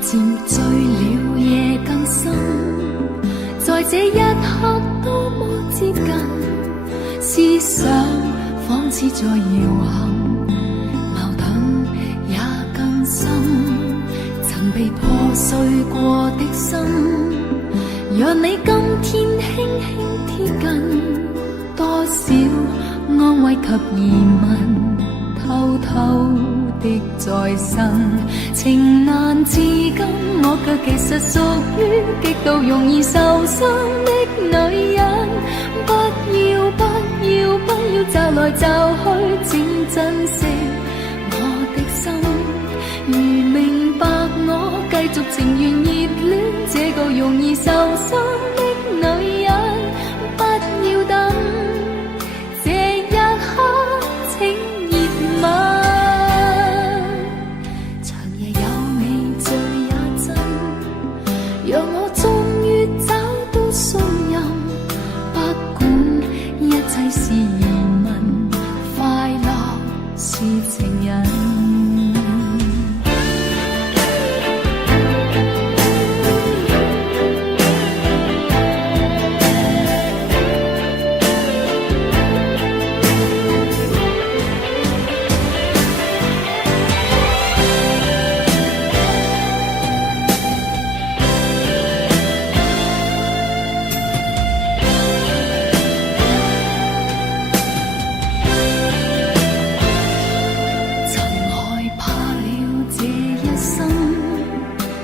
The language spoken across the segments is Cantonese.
渐醉了，夜更深，在这一刻多么接近，思想仿似在摇撼，矛盾也更深。曾被破碎过的心，让你今天轻轻贴近，多少安慰及疑问，偷偷的再生。情难自禁，我却其实属于极度容易受伤的女人。不要不要不要找来找去，请珍惜我的心。如明白我，继续情愿热恋这个容易受伤的女人。不要等，这一刻请热吻。长夜有你醉也真，让我终于找到信任。不管一切是疑问，快乐是情人。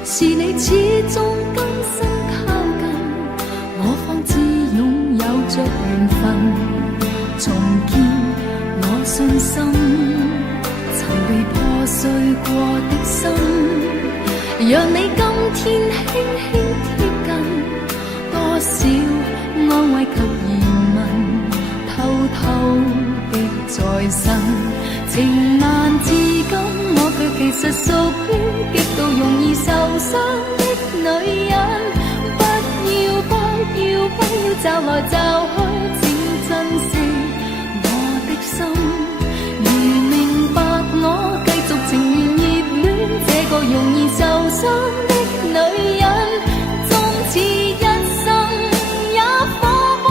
是你始終甘心靠近，我方知擁有着緣分，重建我信心。曾被破碎過的心，讓你今天輕輕貼近，多少安慰及疑問，偷偷的再生。情難自禁，我卻其實屬於極度容易受傷的女人。不要不要不要找來找去，請珍惜我的心。如明白我，繼續情願熱戀這個容易受傷的女人。終此一生也火般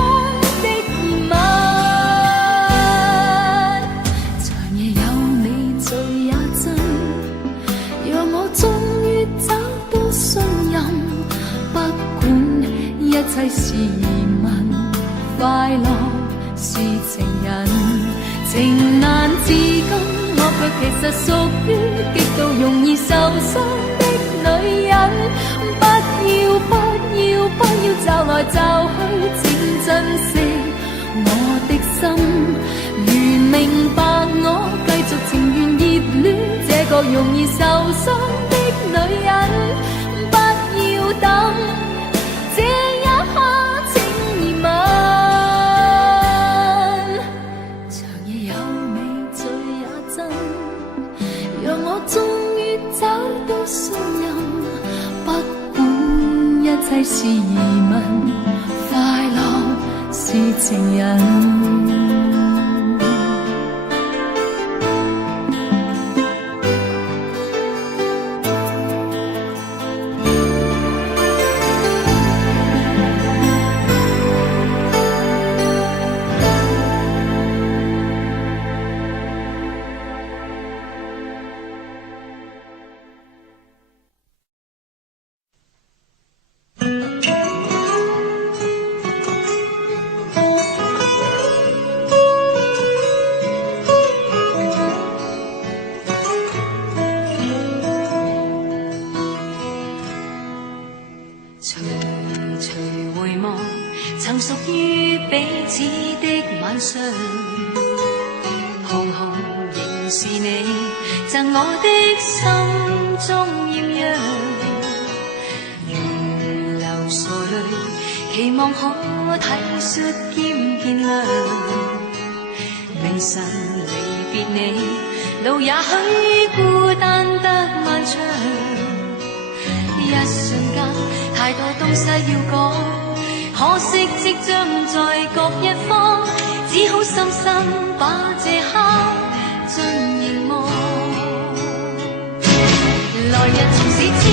的熱吻。長夜有你醉也真，讓我終於找到信任。不管一切是疑問，快樂是情人。情難自禁，我卻其實屬於極度容易受傷的女人。不要不要不要找來找去，請珍惜我的心。如明白我，繼續情願熱戀這個容易受傷的女人。不要等，這一刻請熱吻。長夜有你醉也真，讓我終於找到信任。不管一切是疑問，快樂是情人。曾屬於彼此的晚上，紅紅仍是你贈我的心中豔陽。如流傻淚，期望可體恤兼見諒。明晨離別你，路也許孤單得漫長。一瞬間，太多東西要講。可惜即將在各一方，只好深深把這刻盡凝望。來日縱使千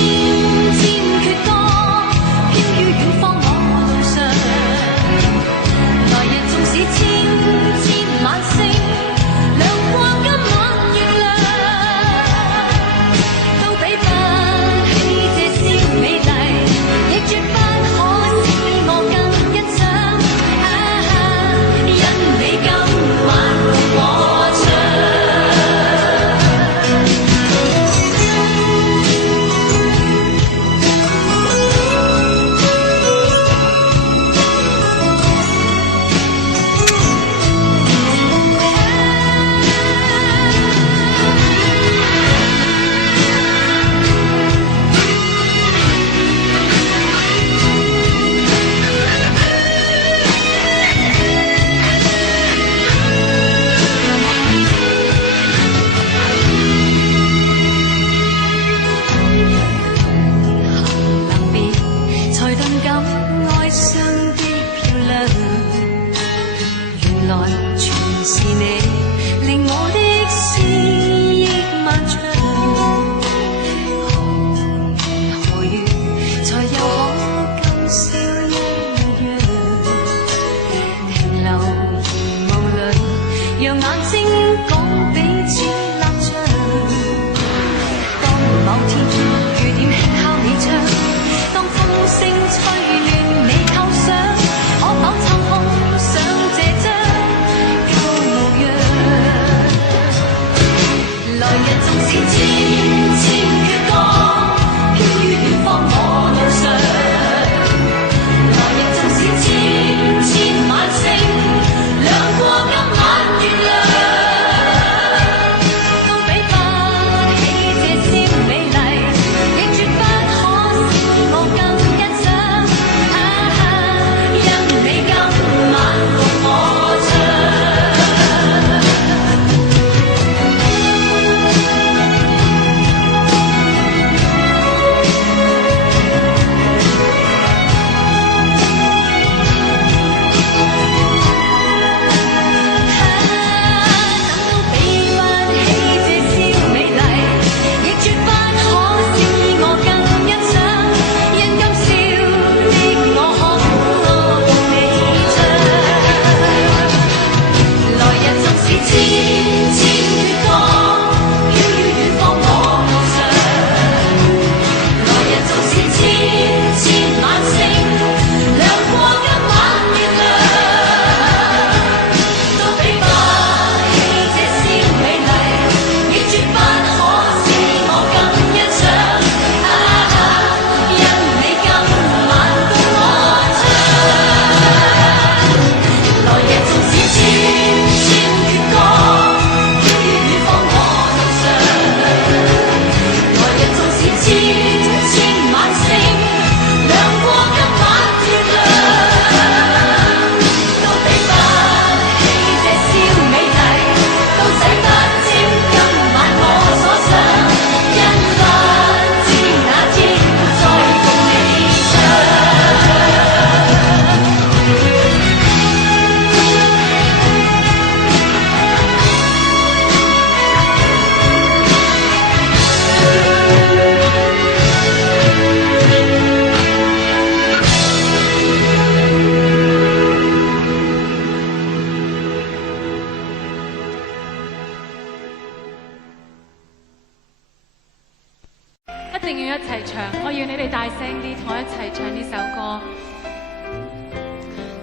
一定要一齊唱，我要你哋大聲啲，同我一齊唱呢首歌。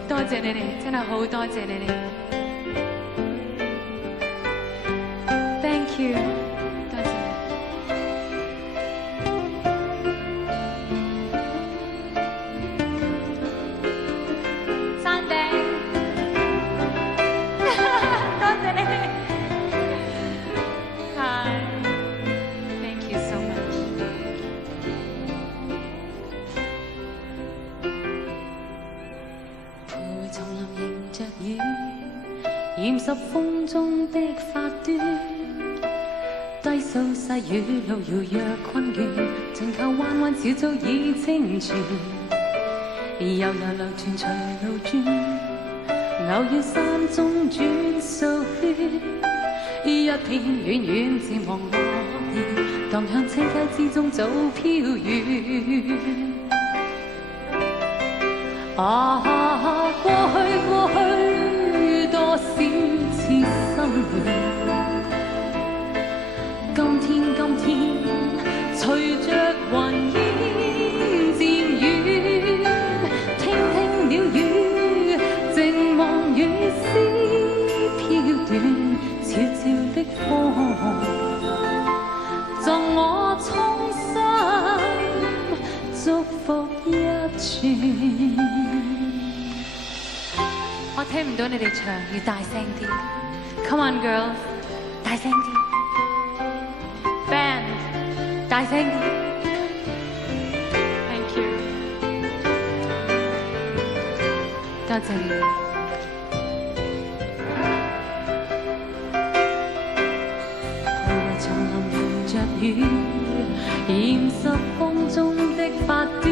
多謝你哋，真係好多謝你哋。Thank you， 多謝。山頂，多謝你哋。Hi，thank you so much。叢林迎着雨，染濕風中的發端。低訴細雨，路遙若困倦，盡靠彎彎小早已清泉。悠悠流傳隨路轉，偶遇山中轉數圈。一片遠遠漸忘落葉，蕩向青溪之中早飄遠。啊，過去多少次心亂。今天，隨着雲煙漸遠，聽鳥語，靜望雨絲飄斷，悄悄的風，贈我衷心祝福一串。我聽唔到你哋唱，要大聲啲。Come on girls， 大聲啲。Band， 大聲啲。Thank you， 多謝你哋。叢林迎着雨，染濕風中的發端。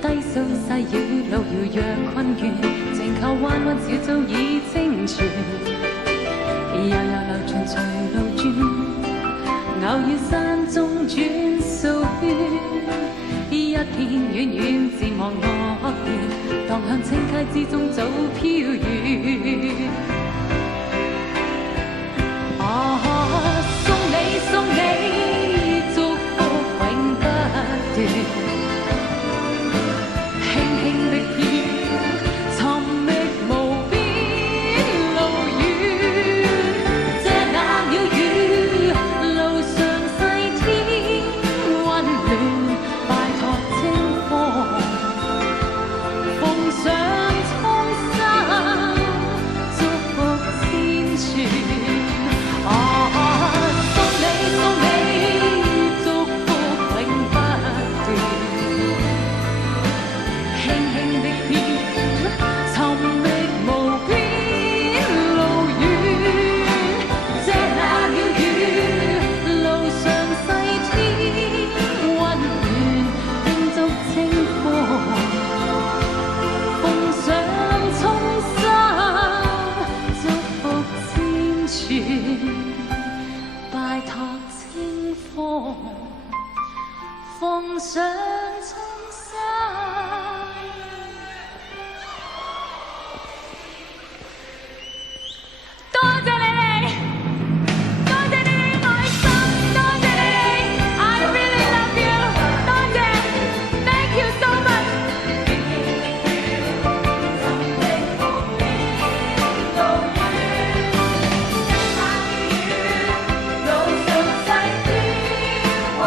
低訴細雨，路遙若困倦，靜靠彎彎小早已清泉。悠悠流傳隨路轉，偶遇山中轉數圈。一片遠遠漸忘落葉，蕩向青溪之中早飄遠。送你祝福永不斷。奉上衷心，多謝你哋，多謝你哋愛心，多謝你哋 ，I really love you， 多謝 ，Thank you so much。路上細天雲。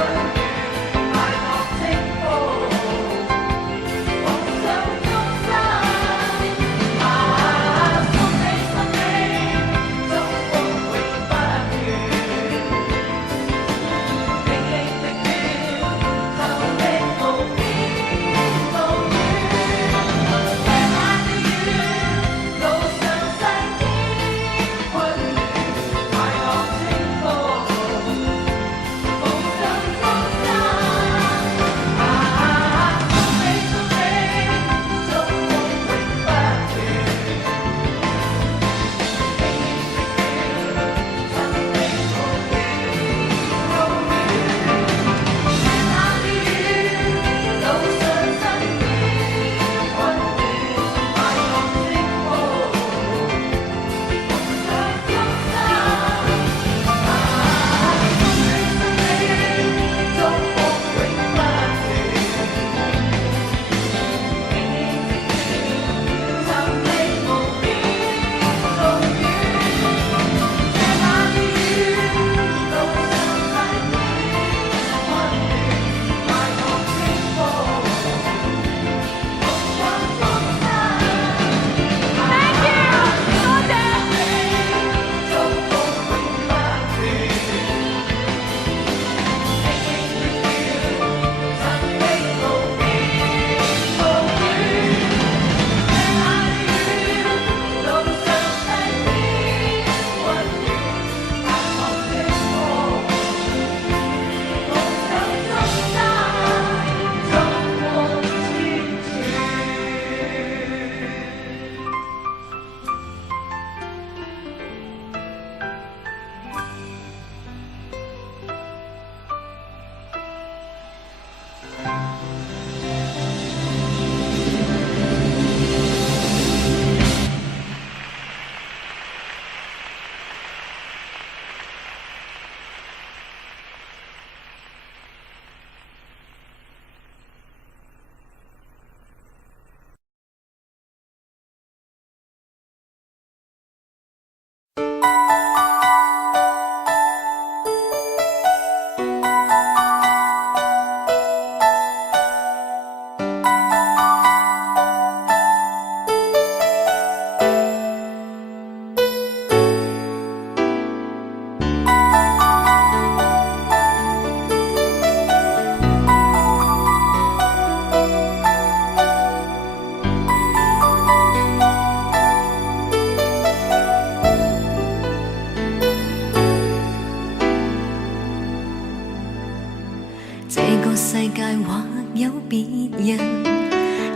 这个世界或有别人，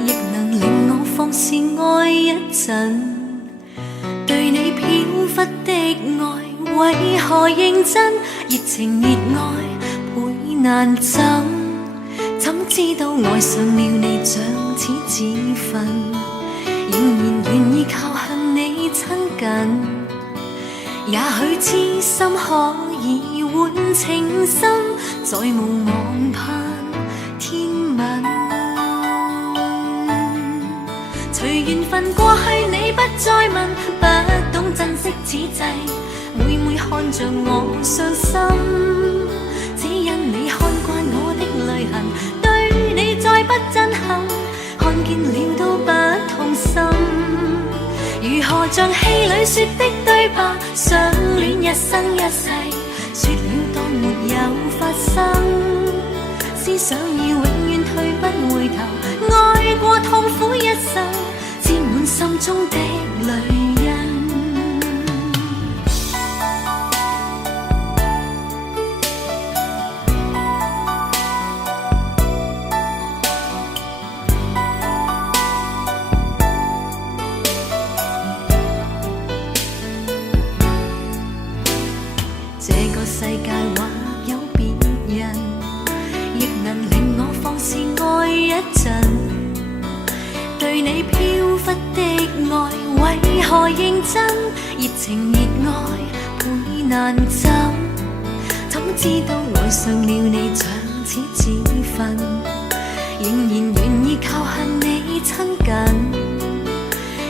亦能令我放肆爱一阵。对你飘忽的爱，为何认真？热情热爱倍难枕，怎知道爱上了你像似自焚，仍然愿意靠向你亲近。也許痴心可以換情深，再無望盼天問。隨緣分過去，你不再問，不懂珍惜此際，每每看着我傷心，只因你看慣我的淚痕，對你再不憎恨，看見了都不痛心。如何像戲裏說的對白，相戀一生一世，說了當沒有發生，思想已永遠退不回頭，愛過痛苦一生，沾滿心中的淚印。世界或有別人，亦能令我放肆愛一陣。對你飄忽的愛，為何認真？熱情熱愛倍難枕，怎知道愛上了你像似自焚，仍然願意靠向你親近。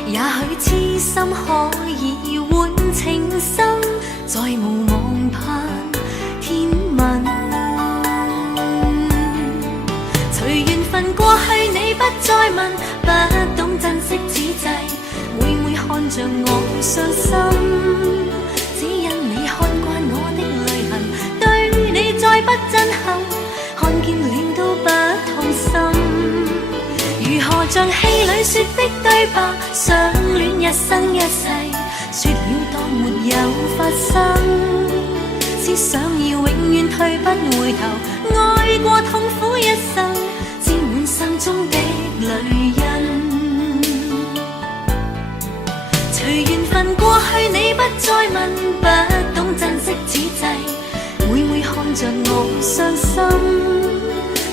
也許痴心可以換情深，再無望盼天問。隨緣分過去，你不再問，不懂珍惜此際，每每看着我傷心，只因你看慣我的淚痕，對你再不憎恨，看見了都不痛心。如何像戲裏說的對白，相戀一生一世，說了當沒有發生，思想已永遠退不回頭，愛過痛苦一生，沾滿心中的淚印。隨緣分過去，你不再問，不懂珍惜此際，每每看着我傷心，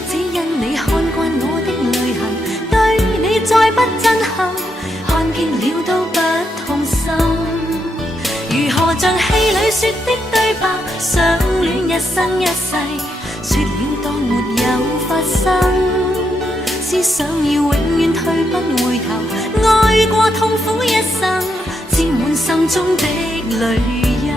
只因你看慣我的淚痕，對你再不憎恨，看見了都不痛心。如何像戲裏說的對白，相戀一生一世，說了當沒有發生，思想已永遠退不回頭，愛過痛苦一生，沾滿心中的淚印。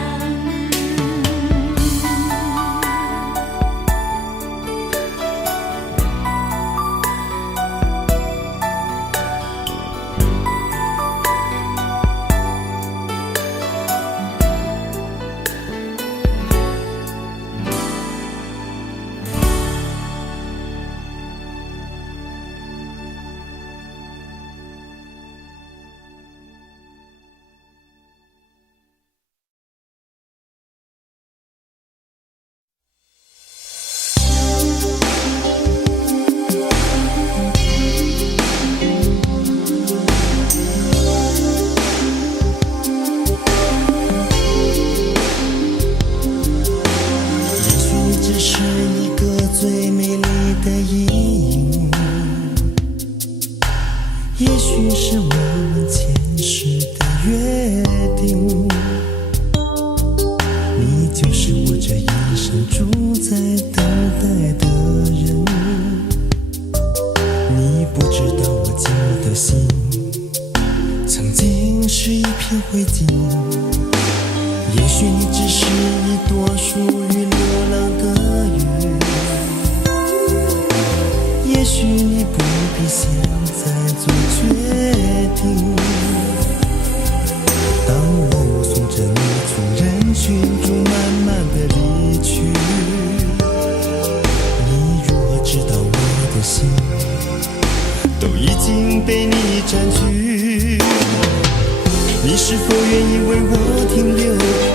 你是否愿意为我停留？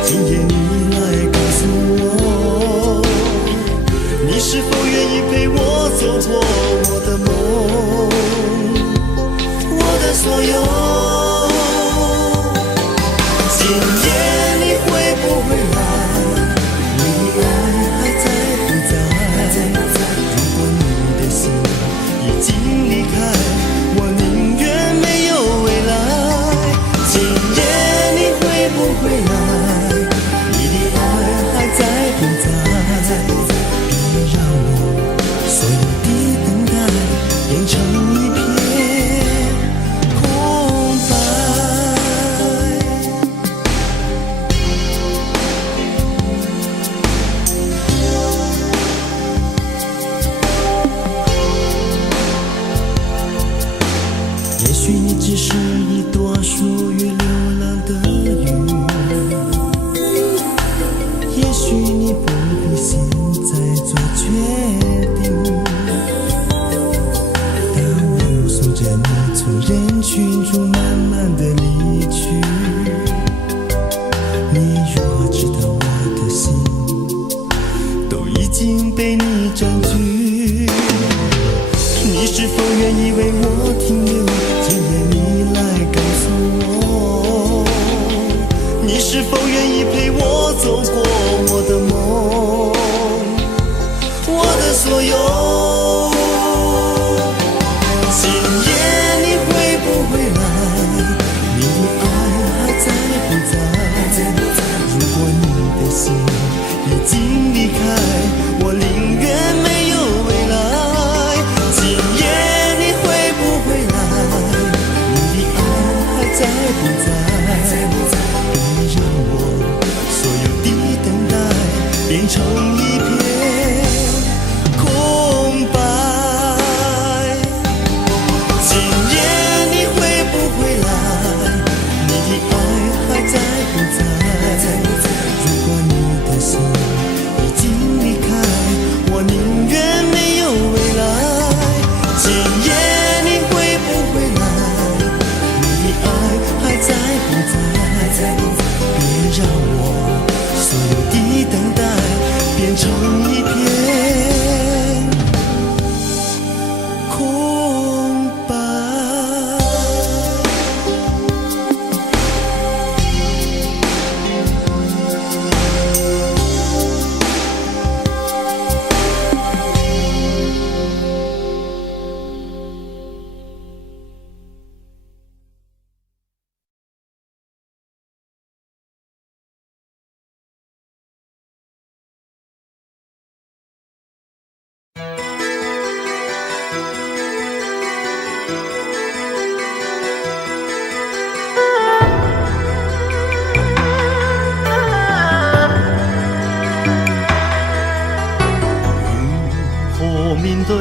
今夜你来告诉我，你是否愿意陪经被你占据。你是否愿意为我停留？今夜你来告诉我，你是否愿意陪我走过我的梦，我的所有。今夜你会不会来？你的爱还在不在？如果你的心已经离开，我宁愿没有未来。今夜你会不会来？你的爱还在不在？别让我所有的等待变成一片空白。今夜你会不会来？你的爱还在不在？如果你的心已经离开，我宁愿没有未来。今夜你会不会来？你的爱还在不在？别让我所有的等待变成一片空白。面對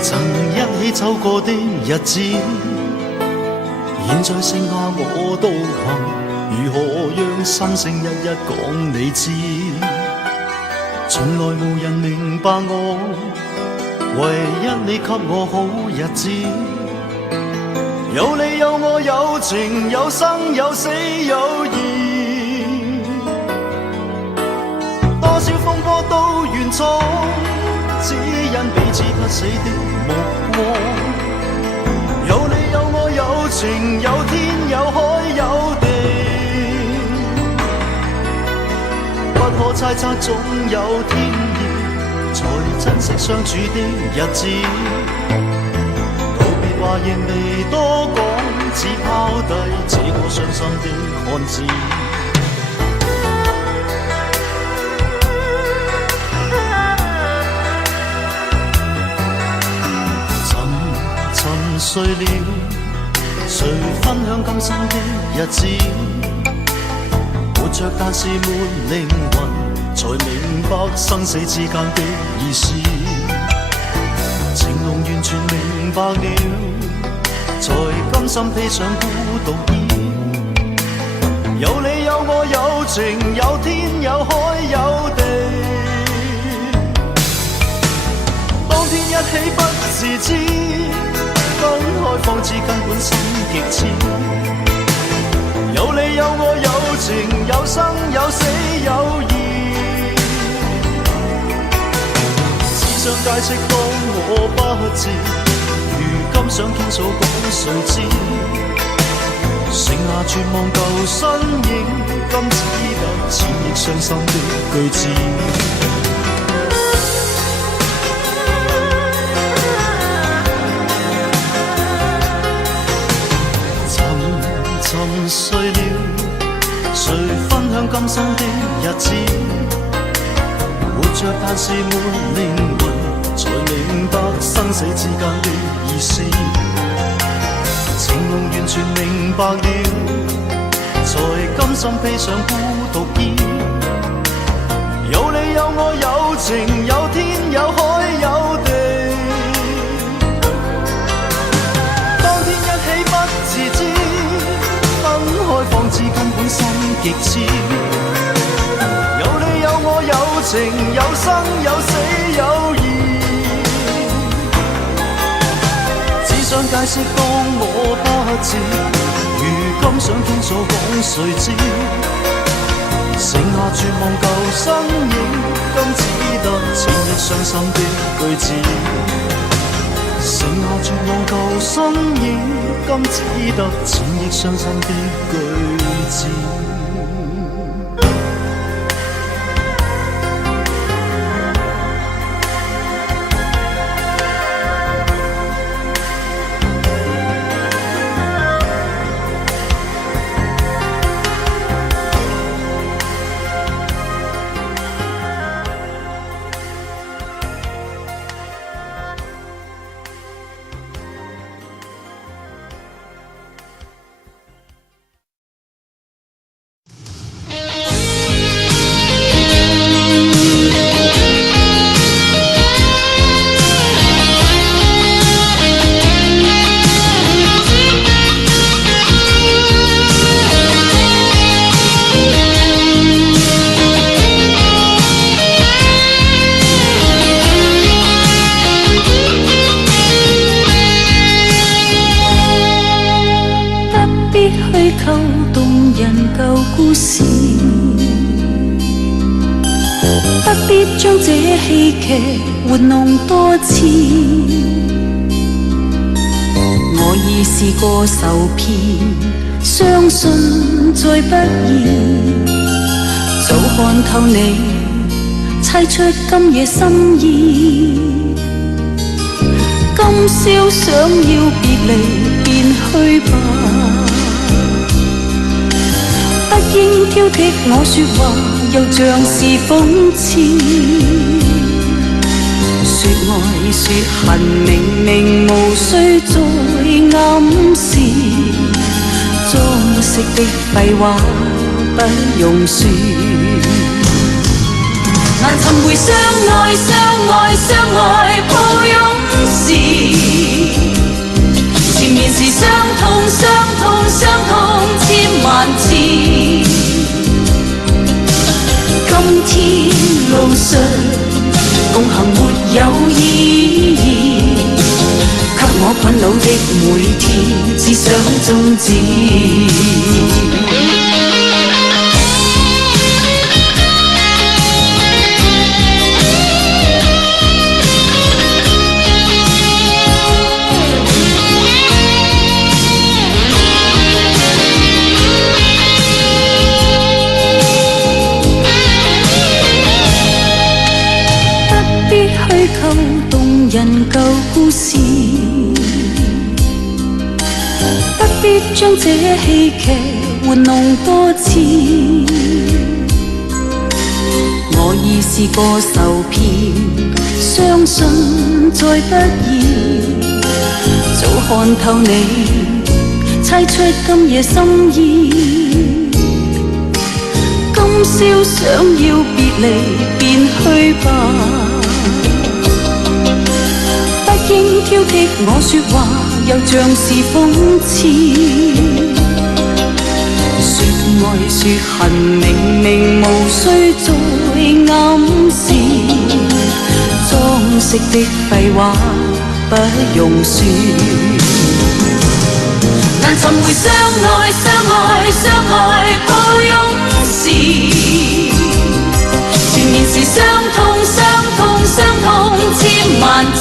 曾一起走過的日子，現在剩下我獨行，如何讓心聲一一講你知？從來無人明白我，唯一你給我好日子，有你有我有情有生有死有義，多少風波都願闖，只因彼此不死的目光。有你有我有情有天有海有地，不可猜測總有天意，才珍惜相處的日子。道別話亦未多講，只拋低這個傷心的漢子。睡了，誰分享今生的日子？活着但是沒靈魂，才明白生死之間的意思。情濃完全明白了，才甘心披上孤獨衣。有你有我有情有天有海有地，當天一起不自知，分開方知根本心極痴。有你有我有情有生有死有義，只想解釋當我不智，如今想傾訴講誰知？剩下絕望舊身影，今只得千億傷心的句子。沉睡了，誰分享今生的日子？活着但是沒靈魂，才明白生死之間的意思。情濃完全明白了，才甘心披上孤獨衣。有你有我有情有天有海有地，當天一起不自知，分開方知根本心極痴。有你有我有情有生有死有義，只想解釋當我不智，如今想傾訴講誰知？剩下絕望舊身影，今只得心的句子，剩下絕望舊身影，今只得淺憶傷心的句子。故事，不必將這戲劇活弄多次。我已試過受騙，相信再不易。早看透你，猜出今夜心意。今宵想要別離，便去吧。不應挑剔我說話，又像是諷刺。說愛說恨，明明無需再暗示。裝飾的廢話不用說。難尋回相愛相愛相愛抱擁時，前面是傷痛傷痛傷痛千萬次。今天路上共行沒有意義，給我困擾的每天只想終止。虛構動人舊故事，不必將這戲劇活弄多次。我已試過受騙，相信再不易。早看透你，猜出今夜心意。今宵想要別離，便去吧。不應挑剔我說話，又像是諷刺。說愛說恨，明明無需再暗示。裝飾的廢話不用說。難尋回相愛相愛相愛抱擁時，前面是傷痛傷痛傷痛千萬次。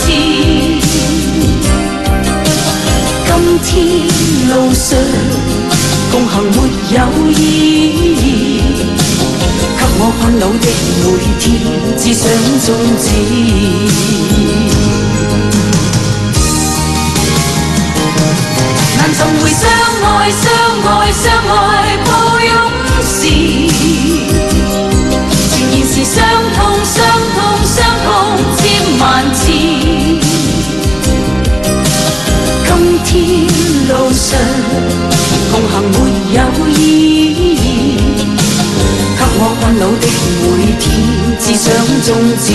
今天路上共行沒有意義，給我困擾的每天只想終止。難尋回相愛相愛相愛抱擁時，前面是傷痛傷痛傷痛千萬次。今天路上共行沒有意義，給我困擾的每天只想終止。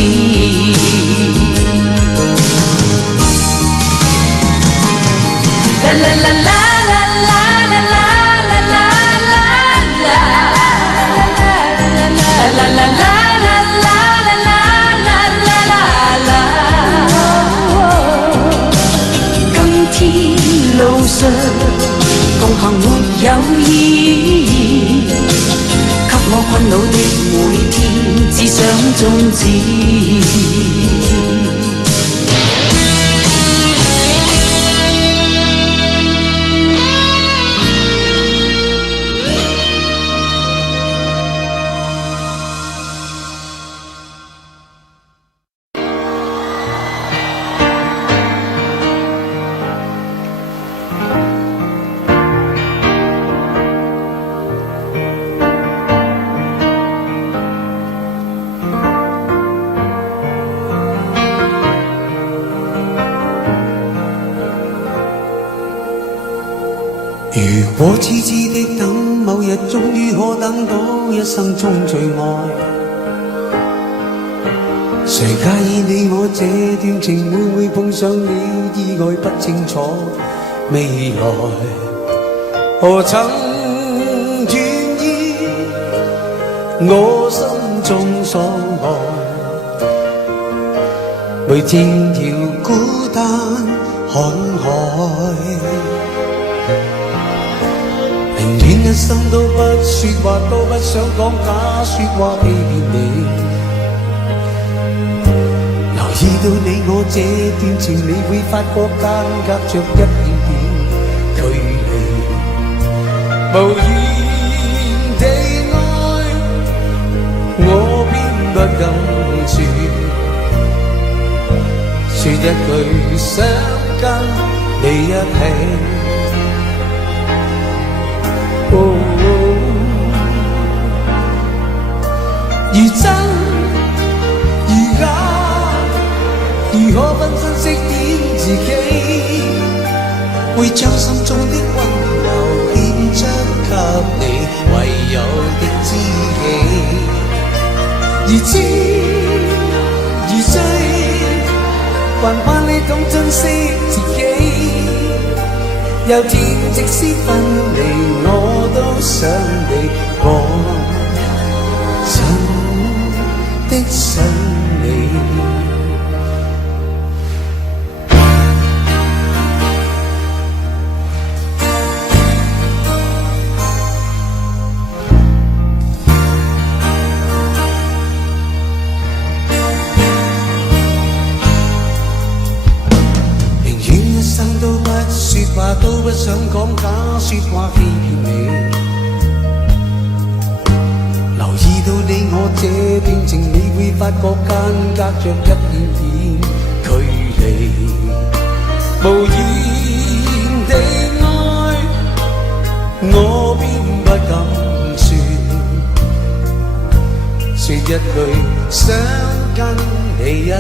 啦啦啦啦啦啦啦啦啦啦啦啦啦啦。路上共行沒有意義，給我困擾的每天只想終止。如果痴痴的等，某日終於可等到一生中最愛。誰介意你我這段情會唔會碰上了意外？不清楚未來，何曾願意我心中所愛？每天要孤單看海，寧願一生都不說話，都不想講假說話欺騙你。留意到你我這段情，你會發覺間隔着一點點距離。無言地愛，我偏不敢說，說一句想跟你一起。如真如假，如何分身飾演自己？會將心中的溫柔獻出給你，唯有的知己。如知如醉，還盼你懂珍惜自己。有天即使分離，我都想你，我真的想你。都不想講假說話欺騙你。留意到你我這段情，你會發覺間隔着一點點距離。無言地愛，我偏不敢說一句想跟你一起。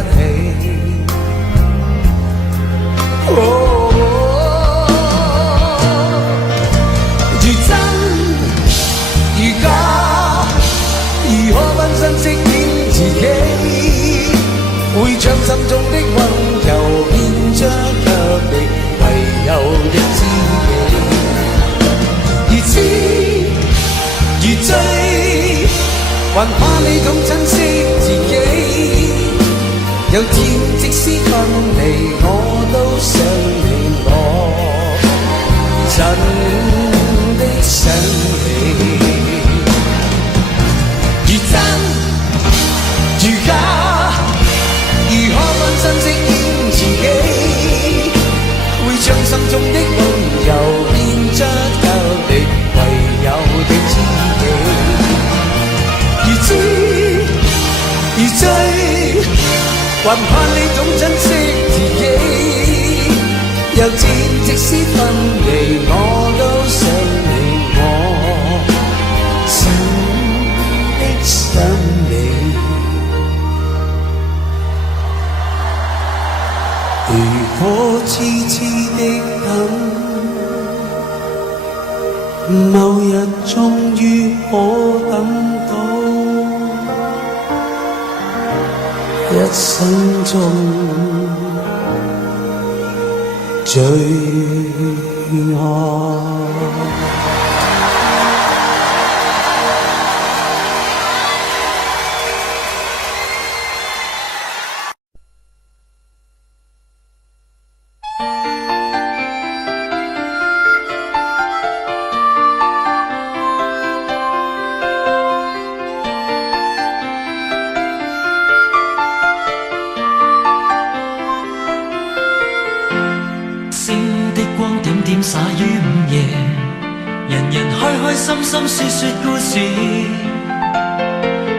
如假，如何分身飾演自己？會將心中的溫柔獻出給你，唯有的知己。如痴如醉，還怕你懂珍惜自己。有天即使分離，我都想你，我真的想你。如真如假，如何分身飾演自己？會將心中的溫柔獻出給你，唯有的知己。如知如醉，還盼你懂珍惜自己。有天即使分離，我都想你，我想你。如果痴痴的等，某日終於可等到一生中最愛。灑於午夜，人人開開心心說說故事，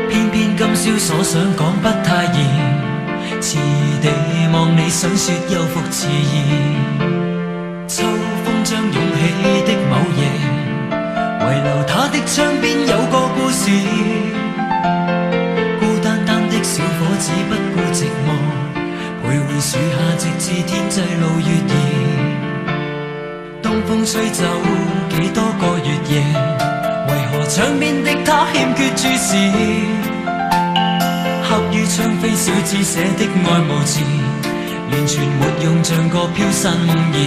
偏偏今宵所想講不太易，遲地望你想說又復遲疑。秋風將湧起的某夜，遺留他的窗邊有個故事，孤單單的小伙子不顧寂寞，徘徊樹下直至天際露月兒。冷風吹走幾多個月夜，為何窗邊的他欠缺注視？刻於窗扉小字寫的愛無詞，完全沒用，像個飄散夢兒。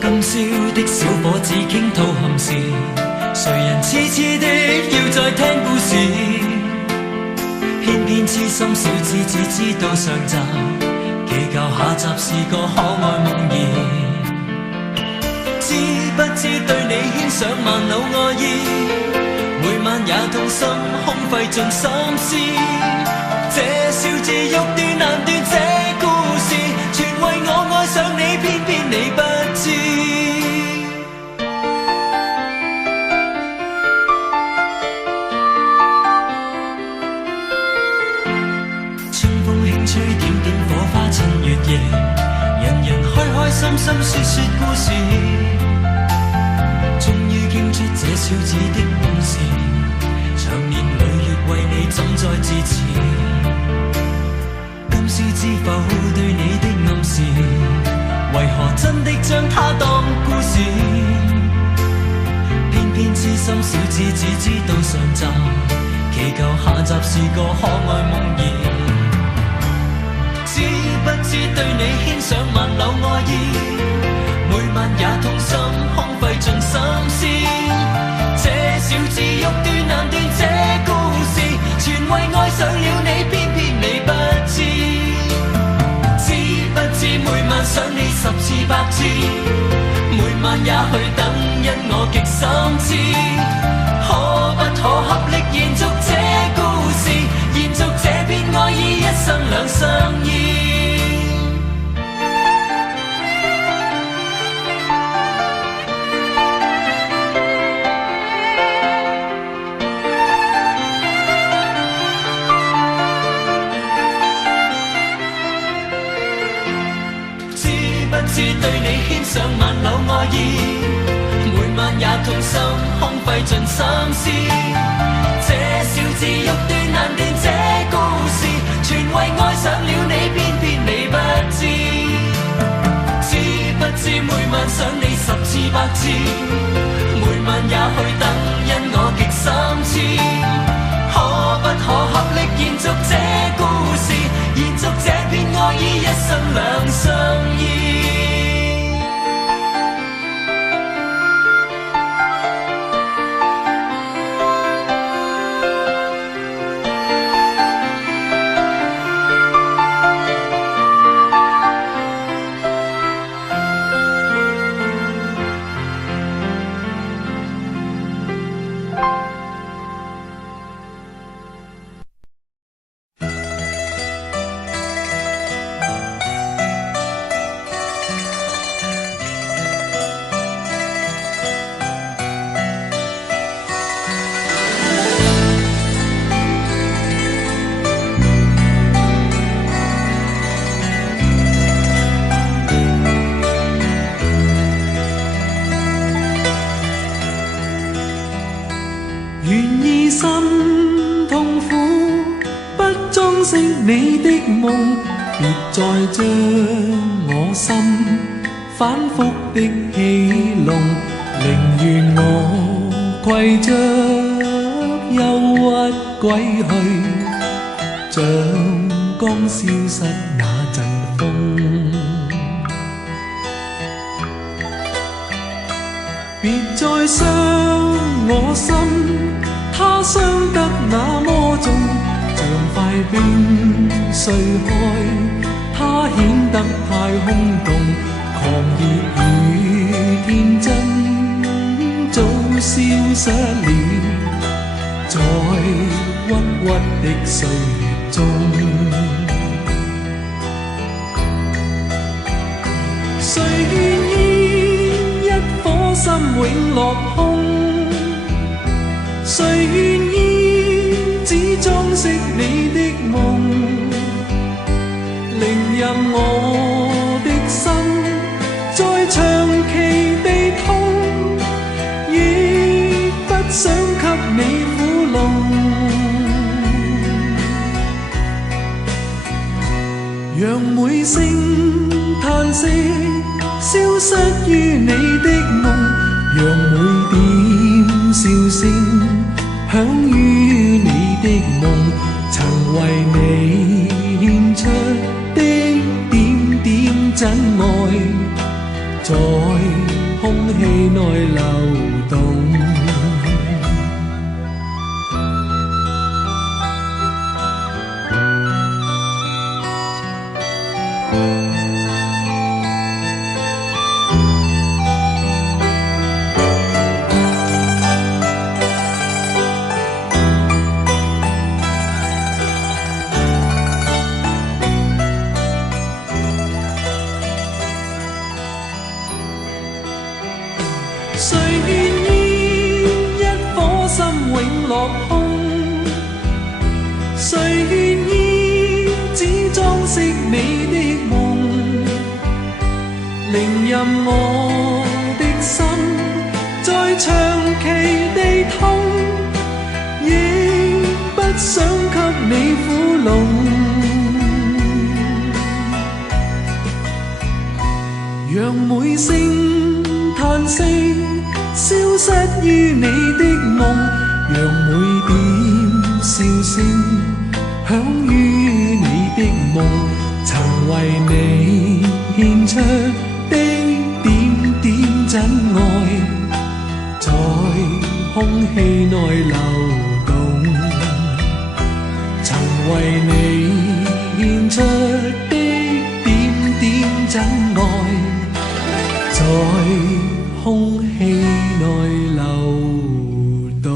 今宵的小伙子傾吐憾事，誰人痴痴的要再聽故事？偏偏痴心小子只知道上集，祈求下集是個可愛夢兒。知不知對你牽上萬縷愛意，每晚也痛心空費盡心思。這小字欲斷難斷，這故事全為我愛上你，偏偏你不知。春風輕吹點點火花襯月夜，人人開開心心說說故事，終於傾出這小子的往事，長年累月為你怎再自持？今宵知否對你的暗示，為何真的將它當故事？偏偏痴心小子只知道上集，祈求下集是個可愛夢兒。知不知對你牽上萬縷愛意，每晚也痛心空費盡心思。這小字欲斷難斷，這故事全為愛上了你，偏偏你不知。知不知每晚想你十次百次，每晚也去等，因我極心知。可不可合力延續這故事，延續這片愛意，一生兩相依。知對你牽上萬縷愛意，每晚也痛心空費盡心思。這小字欲斷難斷，這故事全為愛上了你，偏偏你不知。知不知每晚想你十次百次，每晚也去等，因我極心知。可不可合力延續這故事，延續這片愛意，一生兩相依。你的夢，別再將我心反覆的戲弄，寧願我攜着憂鬱歸去，像剛消失那陣風。別再傷我心，它傷得那麼重，像塊冰碎開，它顯得太空洞，狂熱與天真早消失了，在鬱鬱的歲月中。誰願意一顆心永落空？誰願意只裝飾你的夢？寧任我的心再長期地痛，亦不想給你苦弄。讓每聲嘆息消失於你的夢，讓每點笑聲響於你的夢，曾為你獻出的點點真愛，在空氣內流動。誰願意一顆心永落空？誰願意只裝飾你的夢？寧任我的心再長期地痛，亦不想給你苦弄。讓每聲嘆息消失於你的夢，讓每點笑聲響於你的夢，曾為你獻出的點點真愛，在空氣內流動，曾為你獻出的點點真愛，在空氣內流動。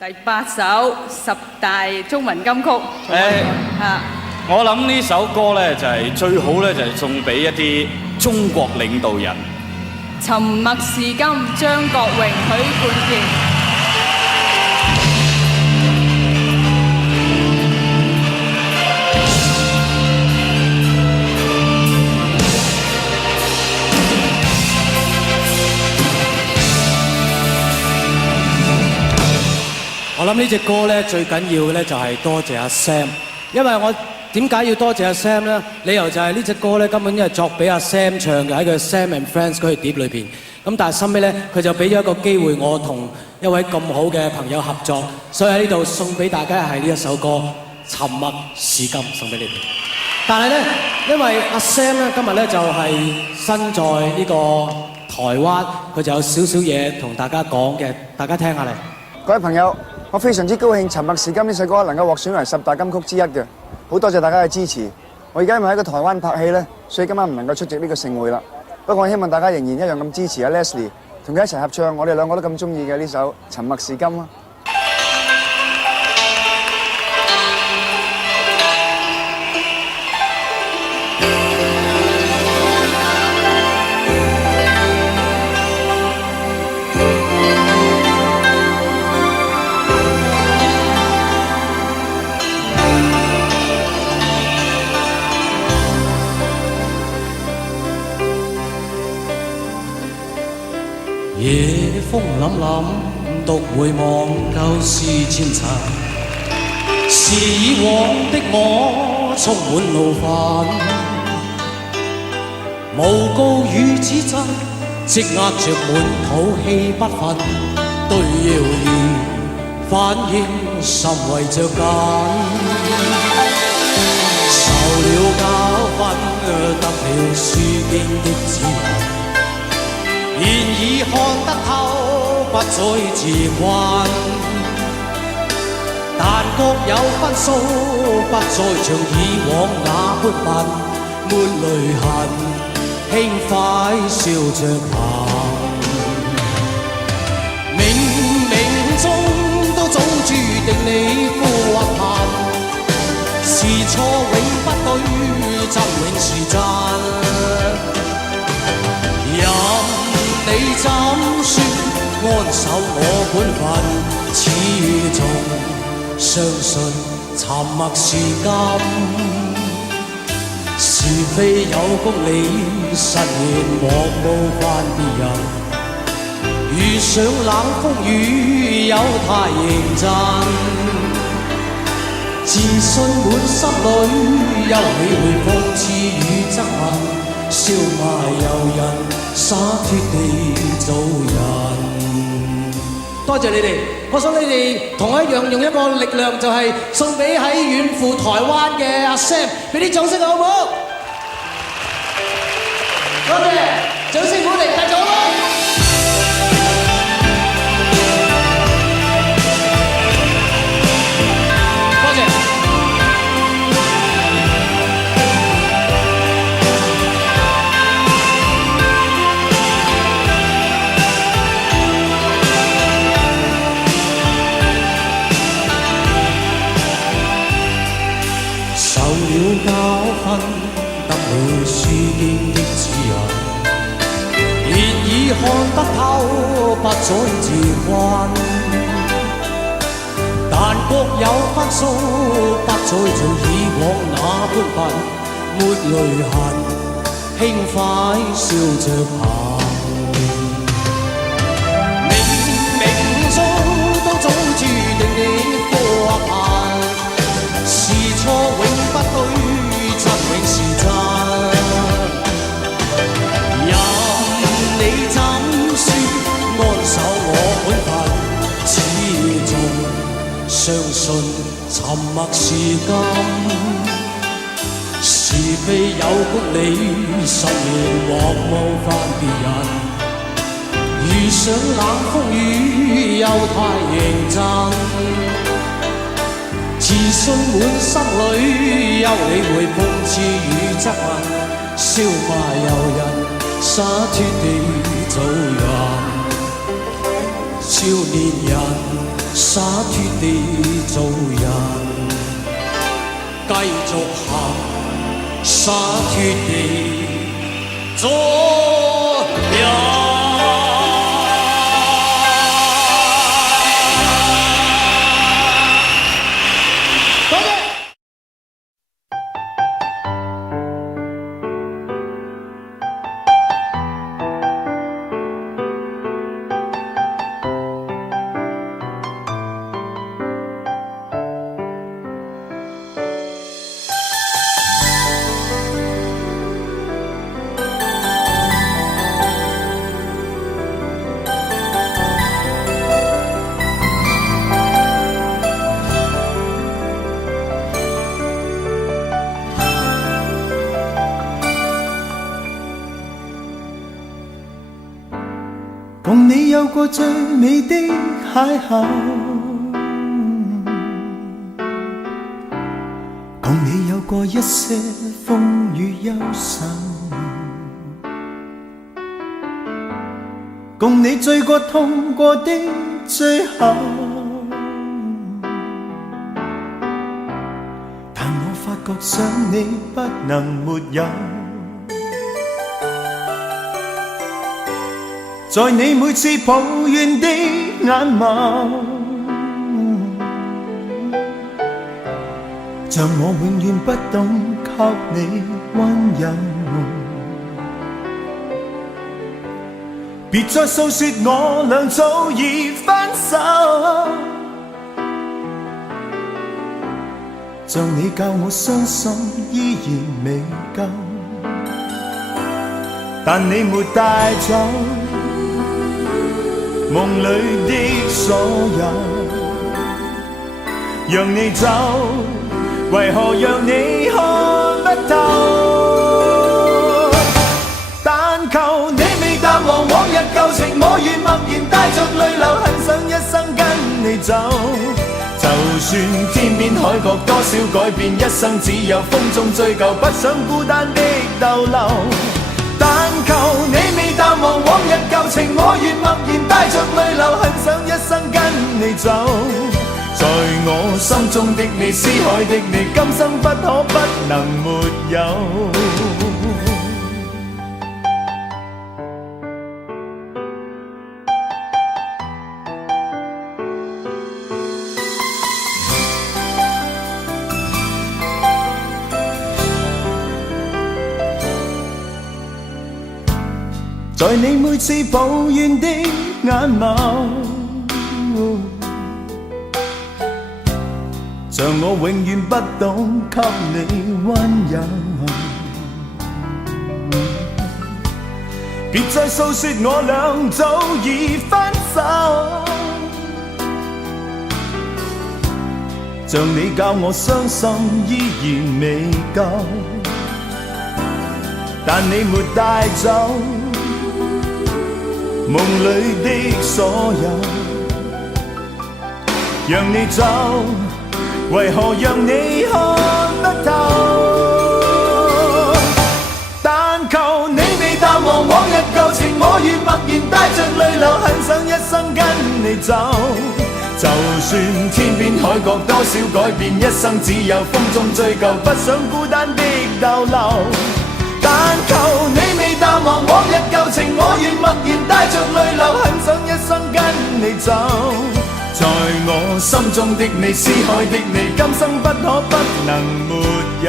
第8首10大中文金曲。我諗呢首歌咧就係最好咧，就係送俾一啲中國領導人。沉默是金，張國榮、許冠傑。我諗呢隻歌咧最緊要嘅咧就係多謝阿 Sam， 因為我點解要多謝阿 Sam 咧？理由就係呢隻歌咧根本因係作俾阿 Sam 唱嘅，喺佢 Sam and Friends 嗰條碟裏邊。咁但係後尾咧佢就俾咗一個機會我同一位咁好嘅朋友合作，所以喺呢度送俾大家係呢一首歌《沉默是金》送俾你哋。但係咧因為阿 Sam 咧今日咧就係身在呢個台灣，佢就有少少嘢同大家講嘅，大家聽下嚟。各位朋友，我非常之高興《沉默是金》呢首歌能夠獲選為10大金曲之一嘅，好多謝大家嘅支持。我而家因為喺個台灣拍戲咧，所以今晚唔能夠出席呢個盛會啦。不過我希望大家仍然一樣咁支持阿 Leslie， 同佢一齊合唱我哋兩個都咁中意嘅呢首《沉默是金》啦。夜風凜凜，獨回望舊事前塵，是以往的我充滿怒憤，無告與指責，積壓着滿肚氣不忿，對謠言反應甚為着緊，受了教訓，得了書經的指引。現已看得透，不再自困，但各有分數，不再像以往那般笨，抹淚痕，輕快笑着行。冥冥中都早注定你富或貧，是錯永不對，真永是真。任你怎說，安守我本分，始終相信沉默是金。是非有公理，實現莫冒犯別人。遇上冷風雨，有太認真。自信滿心裏，休理會諷刺與憎恨。笑罵由人，灑脱地做人。多謝你哋，我想你哋同我一樣用一個力量，就係送俾喺遠赴台灣嘅阿 Sam， 俾啲掌聲好唔好？多謝，掌聲鼓勵，繼續咯！多謝。受了教訓，得了書經的指引。現已看得透，不再自困。但各有分數，不再做以往那般笨，沒淚痕，輕快笑着行。冥冥中都早注定你過限，是錯永不對，真永是真。你怎說安守我本分，始終相信沉默是金。是非有公理，實現莫冒犯別人。遇上冷風雨，又太認真。自信滿心裏，休理會諷刺與質問。笑罵由人，灑脱地做人，少年人灑脱地做人，繼續行，灑脱地做人。共你有過最美的邂逅，共你有過一些風雨憂愁，共你醉過痛過的最後，但我發覺想你不能沒有。在你每次抱怨的眼眸，像我永遠不懂給你溫柔。別再訴說我倆早已分手，像你教我傷心依然未夠，但你沒帶走夢裏的所有，讓你走，為何讓你看不透？但求你未淡忘往日舊情，我願默然帶着淚流，很想一生跟你走。就算天邊海角多少改變，一生只有風中追究，不想孤單的逗留。但求你未淡忘往日舊情，我願默然帶着淚流，很想一生跟你走。在我心中的你，思海的你，今生不可不能沒有。在你每次抱怨的眼眸，像我永遠不懂給你溫柔。別再訴說我倆早已分手，像你教我傷心依然未夠，但你沒帶走夢裏的所有，讓你走，為何讓你看不透？但求你未淡忘往日舊情，我願默然帶着淚流，很想一生跟你走。就算天邊海角多少改變，一生只有風中追究，不想孤單的逗留。但求你未淡忘往日舊情，我願默然帶着淚流，很想一生跟你走。在我心中的你，思海的你，今生不可不能沒有。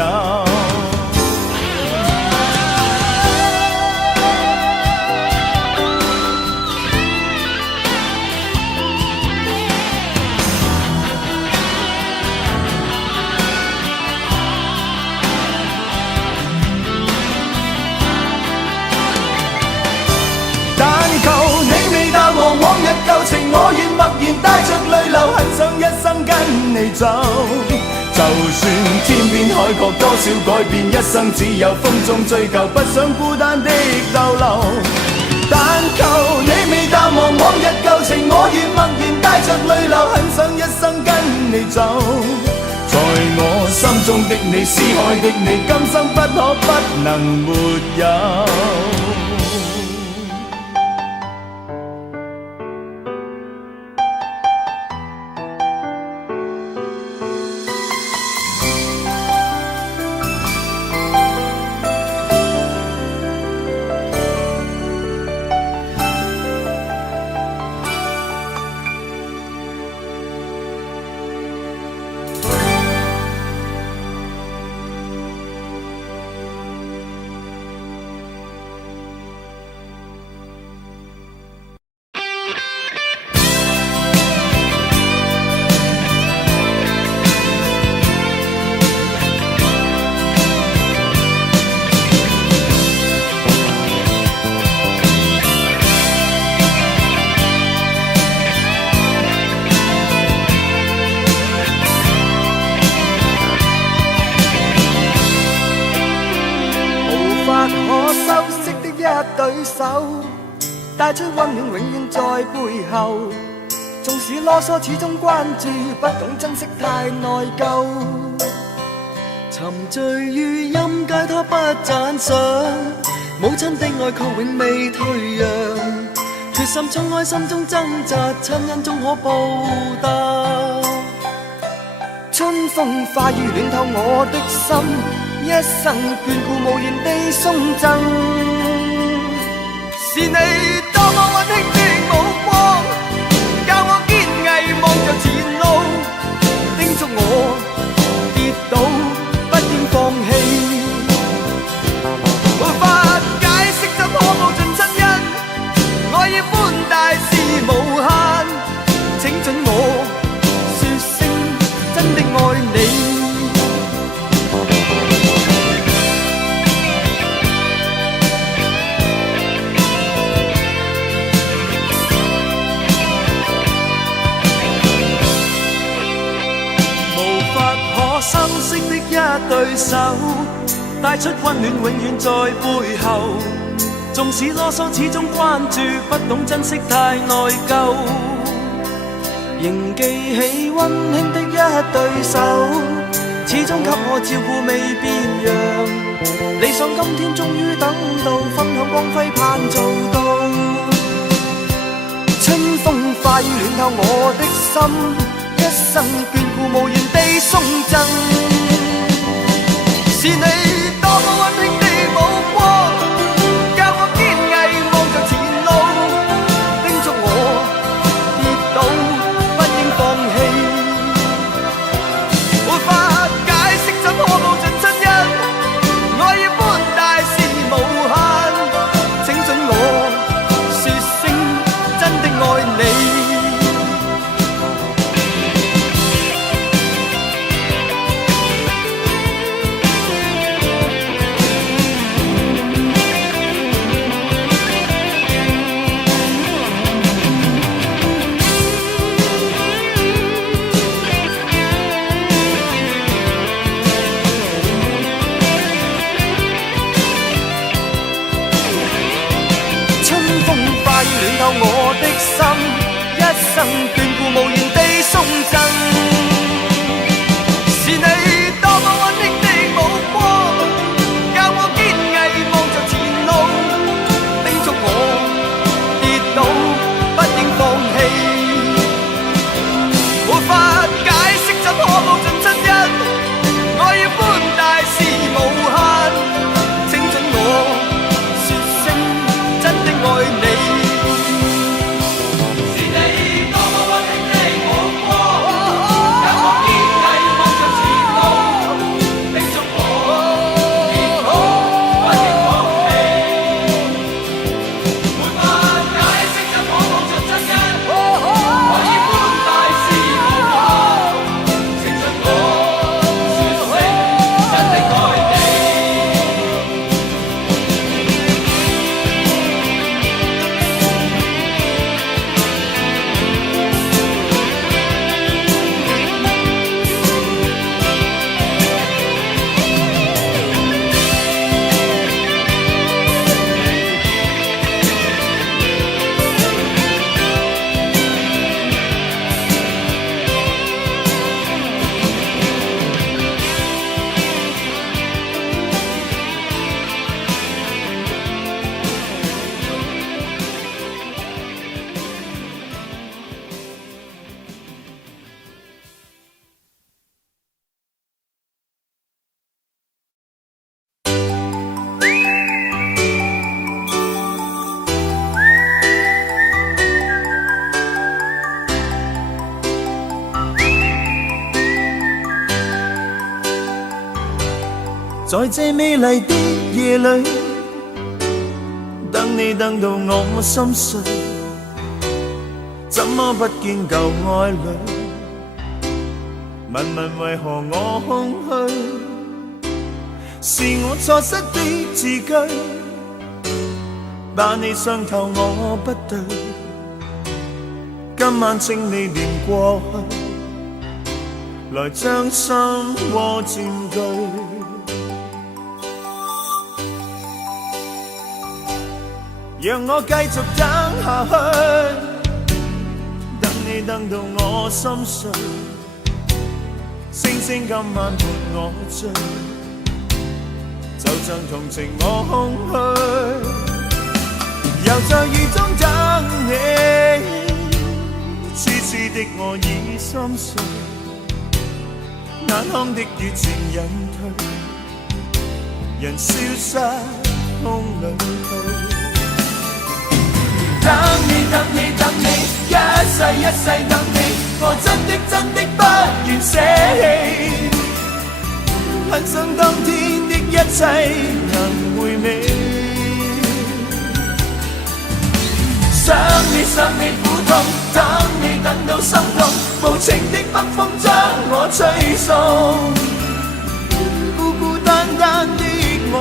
往日舊情，我願默然帶着淚流，很想一生跟你走。就算天邊海角多少改變，一生只有風中追究，不想孤單的逗留。但求你未淡忘往日舊情，我願默然帶着淚流，很想一生跟你走。在我心中的你，思海的你，今生不可不能沒有。對手帶出溫暖，永遠在背後。縱使囉嗦，始終關注，不懂珍惜，太內疚。沉醉於音階，他不讚賞。母親的愛卻永未退讓，決心衝開心中掙扎，親恩終可報答。春風化雨暖透我的心，一生眷顧無言地送贈。是你多麼溫馨的目光，教我堅毅望着前路，叮囑我跌倒不應放棄。無法解釋怎可報盡親恩，愛意寬大是無限，請准我說聲真的愛你。相識的一對手，帶出溫暖，永遠在背後。縱使囉嗦，始終關注，不懂珍惜，太內疚。仍記起溫馨的一對手，始終給我照顧未變樣。理想今天終於等到，分享光輝盼做到。春風化雨暖透我的心，一生眷顧無言地送贈。是你多麼溫馨的目光，教我堅毅望着前路，叮囑我跌倒不應放棄。沒法解釋怎可報盡親恩，愛意寬大是無限，請准我透我的心，一生眷顧無言地送贈。是你多麼溫馨的目光，教我堅毅望着前路，叮囑我跌倒不應放棄。沒法解釋怎可報盡親恩，我要寬大是無限，請准我說聲真的愛你。在這美麗的夜裏，等你等到我心碎，怎麼不見舊愛侶？問問為何我空虛？是我錯失的字句，把你傷透我不對。今晚請你念過去，來將心窩佔據。讓我繼續等下去，等你等到我心碎，星星今晚伴我醉，就像同情我空虛，又在雨中等你，痴痴的我已心碎，眼眶的雨漸隱退，人消失空裏去。等你等你等你，一世一世等你，我真的真的不願捨棄，很想當天的一切能回味，想你想你苦痛，等你等到心痛，無情的北風將我吹送，孤孤單單的我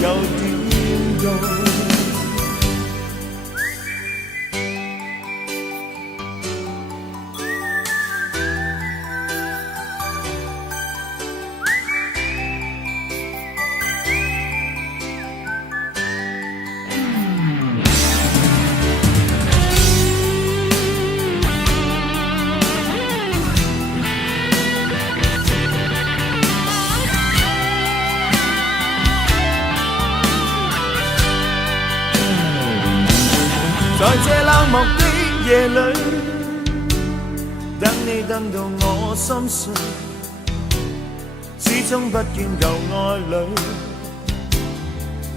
又點用？在這冷漠的夜裏，等你等到我心碎，始終不見舊愛侶，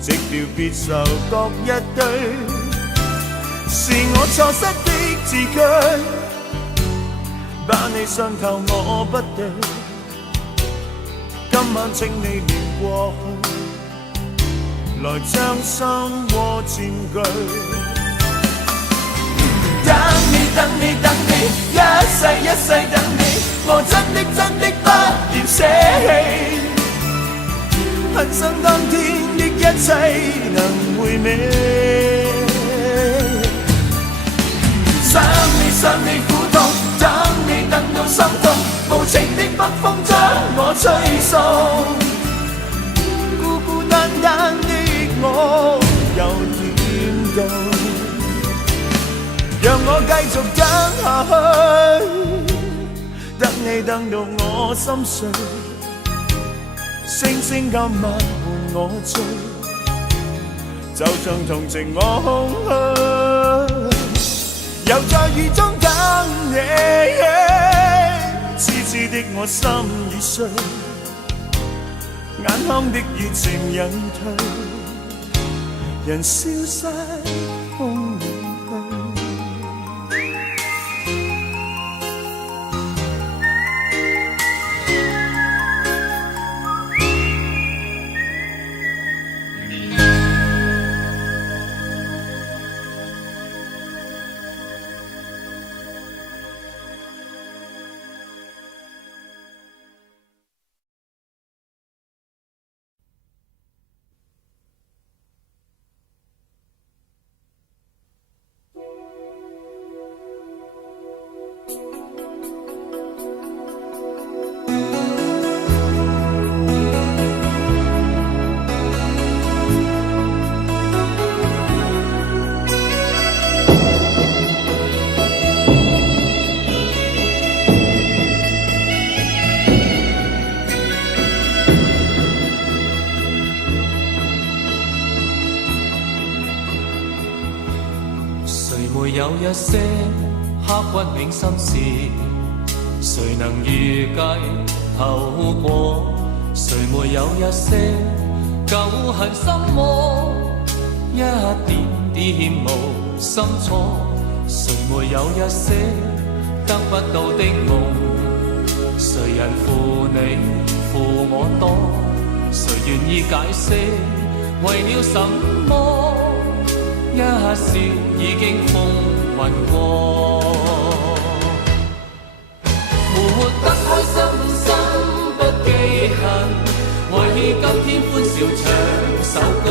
寂寥別愁各一堆，是我錯失的字句，把你傷透我不對，今晚請你念過去，來將心窩佔據。等你等你等你，一世一世等你，我真的真的不願捨棄，很想當天的一切能回味，想你想你苦痛，等你等到心痛，無情的北風將我吹送，孤孤單單的我又點到？續等下去，等你等到我心碎，星星今晚伴我醉，就像同情我空虛，又在雨中等你，痴痴的我心已碎，眼眶的熱情隱退，人消失風裏有一些刻骨銘心事，誰能預計後果？誰沒有一些舊恨心魔，一點點無心錯？誰沒有一些得不到的夢？誰人負你負我多？誰願意解釋為了什麼？一笑已經風雲過，活得開心心不記恨，為今天歡笑唱首歌，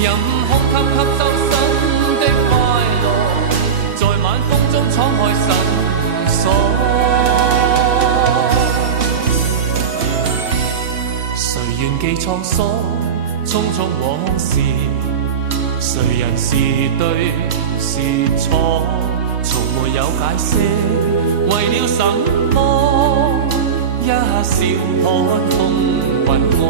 任空襟吸收新的快樂，在晚風中敞開心鎖。誰願記滄桑，匆匆往事？誰人是對是錯，從沒有解釋，為了什麼？一笑看風雲過。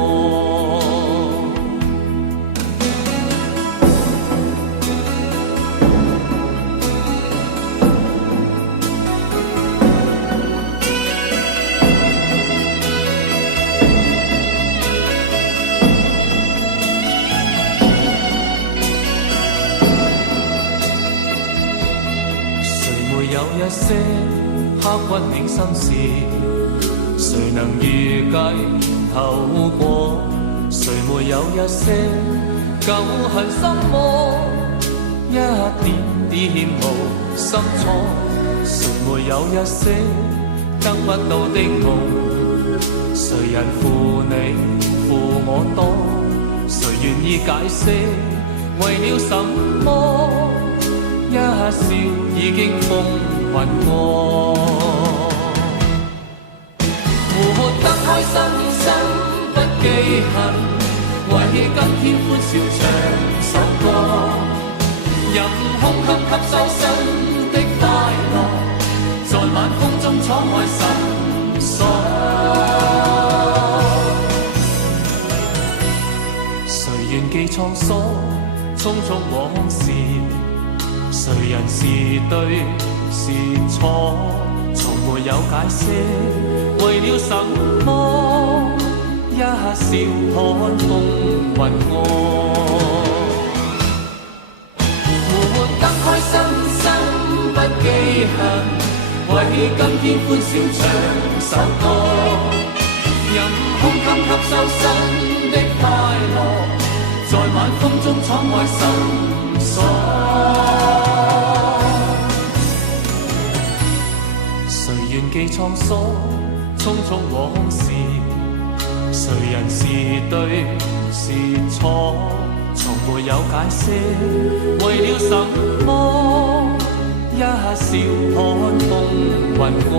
一些刻骨銘心事，誰能預計後果？誰沒有一些舊恨心魔，一點點無心錯？誰沒有一些得不到的夢？誰人負你負我多？誰願意解釋為了什麼？一笑已經風雲過，活得開心心不記恨，為今天歡笑唱首歌，任空襟吸收新的快樂，在晚風中敞開心鎖。誰願記滄桑，匆匆往事？誰人是對是錯，從沒有解釋，為了什麼？一笑看風雲過，活得開心心不記恨，為今天歡笑唱首歌，任空襟吸收新的快樂，在晚風中敞開心鎖。誰願記滄桑，匆匆往事？誰人是對是錯？從沒有解釋，為了什麼？一笑看風雲過。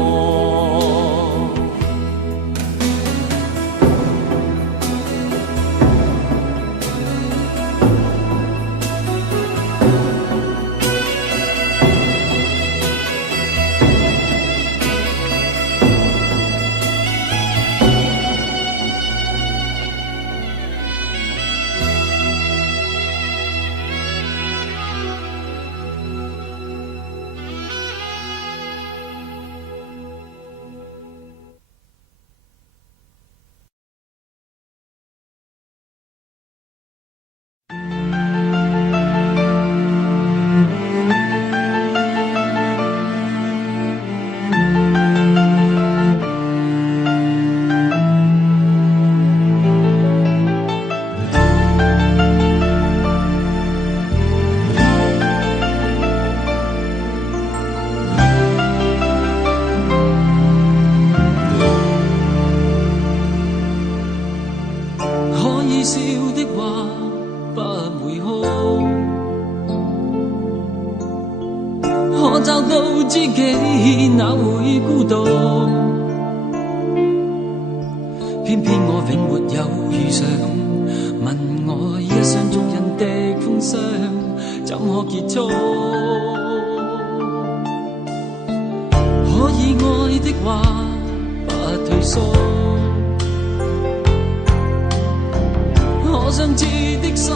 知己哪會孤獨？偏偏我永沒有遇上，問我一廂情願的風霜，怎可結束？可以愛的話，不退縮。可想知的心，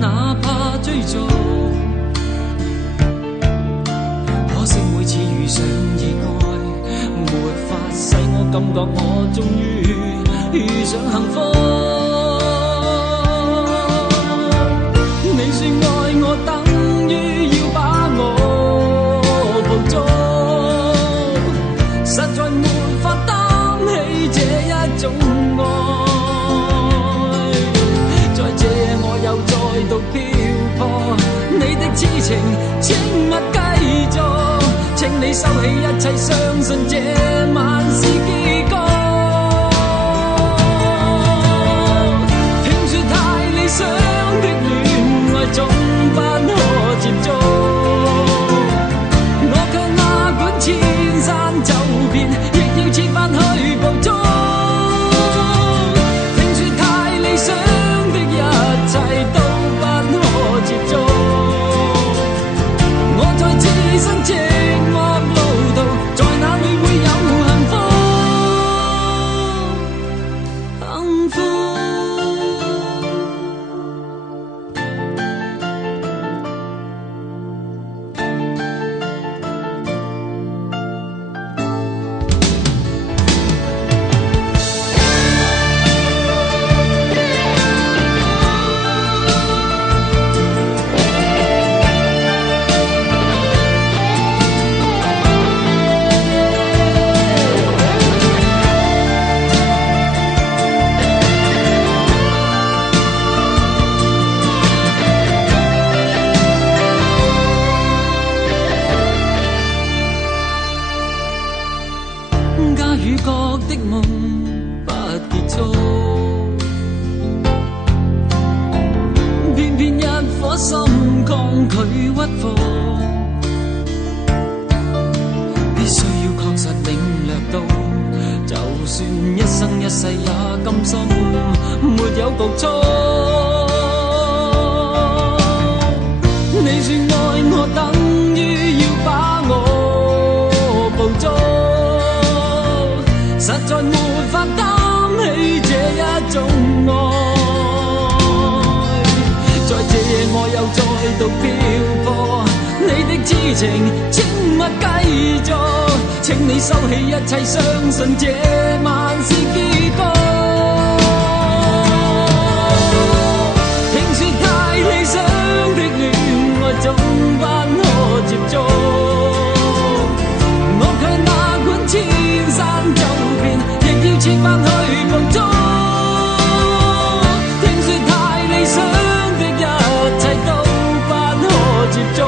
哪怕追逐。可惜每次遇上意外，沒法使我感覺我終於遇上幸福。你說愛我，等於要把我捕捉，實在沒法擔起這一種愛。在這夜我又再度漂泊，你的痴情請勿繼續。請你收起一切，相信這晚是結局。聽說太理想的戀愛總不可接觸，我卻哪管千山走遍，亦要設法去捕捉。聽說太理想的一切都不可接觸，我在自身寂寞路途，在哪裏會有幸福？幸福。家與國的夢不結束，偏偏一顆心抗拒屈服，必須要確實領略到，就算一生一世也甘心沒有局促。你說愛我，等於要把我捕捉，實在沒法擔起這一種愛。在這夜我又再度漂泊，你的痴情請勿繼續。請你收起一切，相信這晚是結局。聽說太理想的戀愛總不可接觸，我卻哪管千山走遍，亦要設法去捕捉。聽說太理想的一切都不可接觸，